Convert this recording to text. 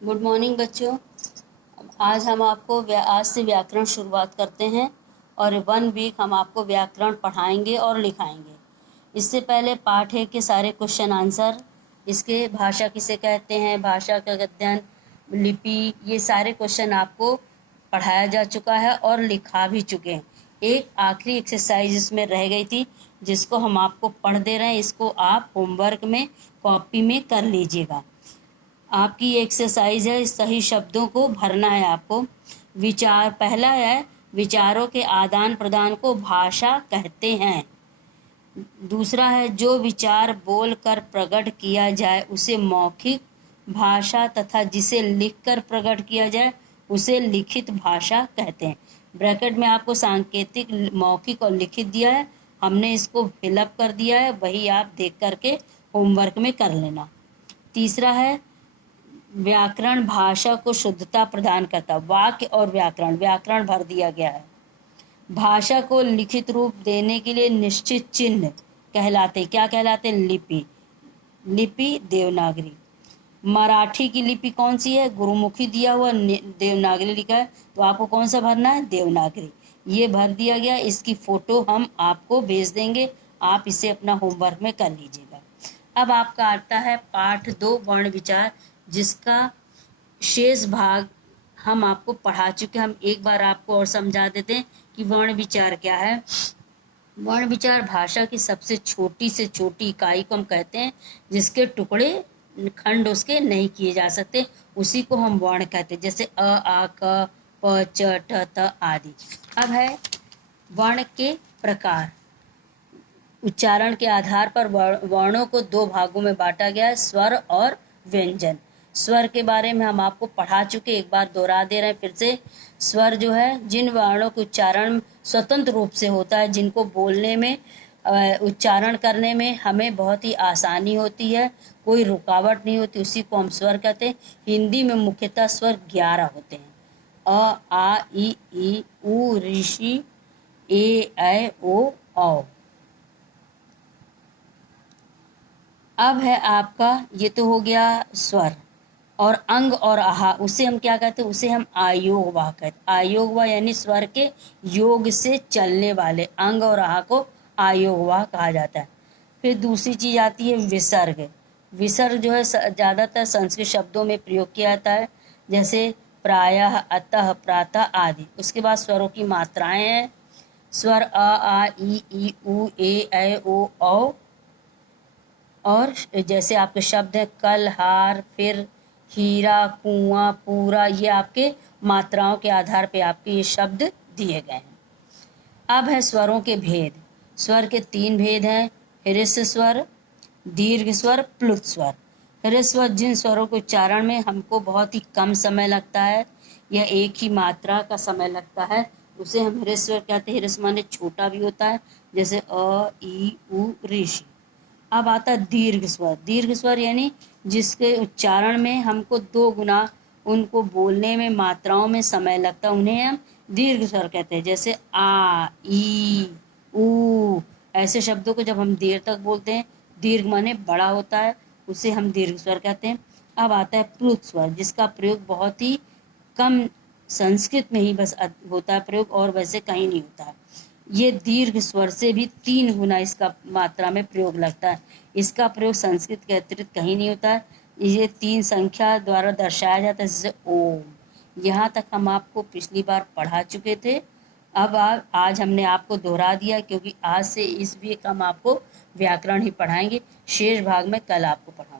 Good morning बच्चों। आज हम आपको आज से व्याकरण शुरुआत करते हैं और 1 वीक हम आपको व्याकरण पढ़ाएंगे और लिखाएंगे। इससे पहले पाठ है के सारे क्वेश्चन आंसर, इसके भाषा किसे कहते हैं, भाषा का अध्ययन, लिपि, ये सारे क्वेश्चन आपको पढ़ाया जा चुका है और लिखा भी चुके हैं। एक आखिरी एक्सरसाइज इसमें रह गई थी जिसको हम आपको पढ़ दे रहे हैं। इसको आप होमवर्क में कॉपी में कर लीजिएगा। आपकी ये एक्सरसाइज है, सही शब्दों को भरना है आपको। विचार पहला है, विचारों के आदान प्रदान को भाषा कहते हैं। दूसरा है, जो विचार बोलकर प्रकट किया जाए उसे मौखिक भाषा तथा जिसे लिखकर प्रकट किया जाए उसे लिखित भाषा कहते हैं। ब्रैकेट में आपको सांकेतिक, मौखिक और लिखित दिया है, हमने इसको फिलअप कर दिया है, वही आप देख करके होमवर्क में कर लेना। तीसरा है, व्याकरण भाषा को शुद्धता प्रदान करता। वाक्य और व्याकरण भर दिया गया है। भाषा को लिखित रूप देने के लिए निश्चित चिन्ह कहलाते, क्या कहलाते? लिपि। लिपि देवनागरी। मराठी की लिपि कौन सी है? गुरुमुखी दिया हुआ, देवनागरी लिखा है, तो आपको कौन सा भरना है? देवनागरी। ये भर दिया गया, इसकी फोटो हम आपको भेज देंगे, आप इसे अपना होमवर्क में कर लीजिएगा। अब आपका आता है पाठ 2 वर्ण विचार, जिसका शेष भाग हम आपको पढ़ा चुके। हम एक बार आपको और समझा देते हैं कि वर्ण विचार क्या है। वर्ण विचार भाषा की सबसे छोटी से छोटी इकाई को हम कहते हैं, जिसके टुकड़े, खंड उसके नहीं किए जा सकते, उसी को हम वर्ण कहते हैं। जैसे अ, आ, क, प, च, ठ, त आदि। अब है वर्ण के प्रकार। उच्चारण के आधार पर वर्णों को 2 भागों में बांटा गया है, स्वर और व्यंजन। स्वर के बारे में हम आपको पढ़ा चुके, एक बार दोहरा दे रहे हैं फिर से। स्वर जो है, जिन वर्णों के उच्चारण स्वतंत्र रूप से होता है, जिनको बोलने में, उच्चारण करने में हमें बहुत ही आसानी होती है, कोई रुकावट नहीं होती, उसी को हम स्वर कहते हैं। हिंदी में मुख्यतः स्वर 11 होते हैं। अ, आ, ई, उ, ऋषि, ए, ऐ, ओ, औ। अब है आपका, ये तो हो गया स्वर। और अंग और आहा, उसे हम क्या कहते हैं? उसे हम आयोग वाह कहते हैं। आयोग वाह यानी स्वर के योग से चलने वाले अंग और आहा को आयोग वाह कहा जाता है। फिर दूसरी चीज आती है विसर्ग। विसर्ग जो है ज़्यादातर संस्कृत शब्दों में प्रयोग किया जाता है, जैसे प्रायः, अतः, प्रातः आदि। उसके बाद स्वरों की मात्राएं हैं। स्वर अ, आ, ई, उ, ए, ऐ, ओ, औ। और जैसे आपके शब्द है कल, हार, फिर, हीरा, कुआं, पूरा, ये आपके मात्राओं के आधार पे आपके ये शब्द दिए गए हैं। अब है स्वरों के भेद। स्वर के 3 भेद हैं, ह्रस्व स्वर, दीर्घ स्वर, प्लुत स्वर। ह्रस्व स्वर जिन स्वरों के उच्चारण में हमको बहुत ही कम समय लगता है, यह एक ही मात्रा का समय लगता है, उसे हम ह्रस्व स्वर कहते हैं। ह्रस्व माने छोटा भी होता है, जैसे अ, ई, उ, ऋषि। अब आता है दीर्घ स्वर। दीर्घ स्वर यानी जिसके उच्चारण में हमको 2 गुना उनको बोलने में, मात्राओं में समय लगता है, उन्हें हम दीर्घ स्वर कहते हैं। जैसे आ, ई, ऊ, ऐसे शब्दों को जब हम देर तक बोलते हैं, दीर्घ माने बड़ा होता है, उसे हम दीर्घ स्वर कहते हैं। अब आता है प्लुत स्वर, जिसका प्रयोग बहुत ही कम, संस्कृत में ही बस होता है प्रयोग, और वैसे कहीं नहीं होता है। ये दीर्घ स्वर से भी 3 गुना इसका मात्रा में प्रयोग लगता है। इसका प्रयोग संस्कृत के अतिरिक्त कहीं नहीं होता है। ये 3 संख्या द्वारा दर्शाया जाता है, जैसे ओम। यहाँ तक हम आपको पिछली बार पढ़ा चुके थे। अब आज हमने आपको दोहरा दिया, क्योंकि आज से इस वीक हम आपको व्याकरण ही पढ़ाएंगे, शेष भाग में कल आपको पढ़ाएंगे।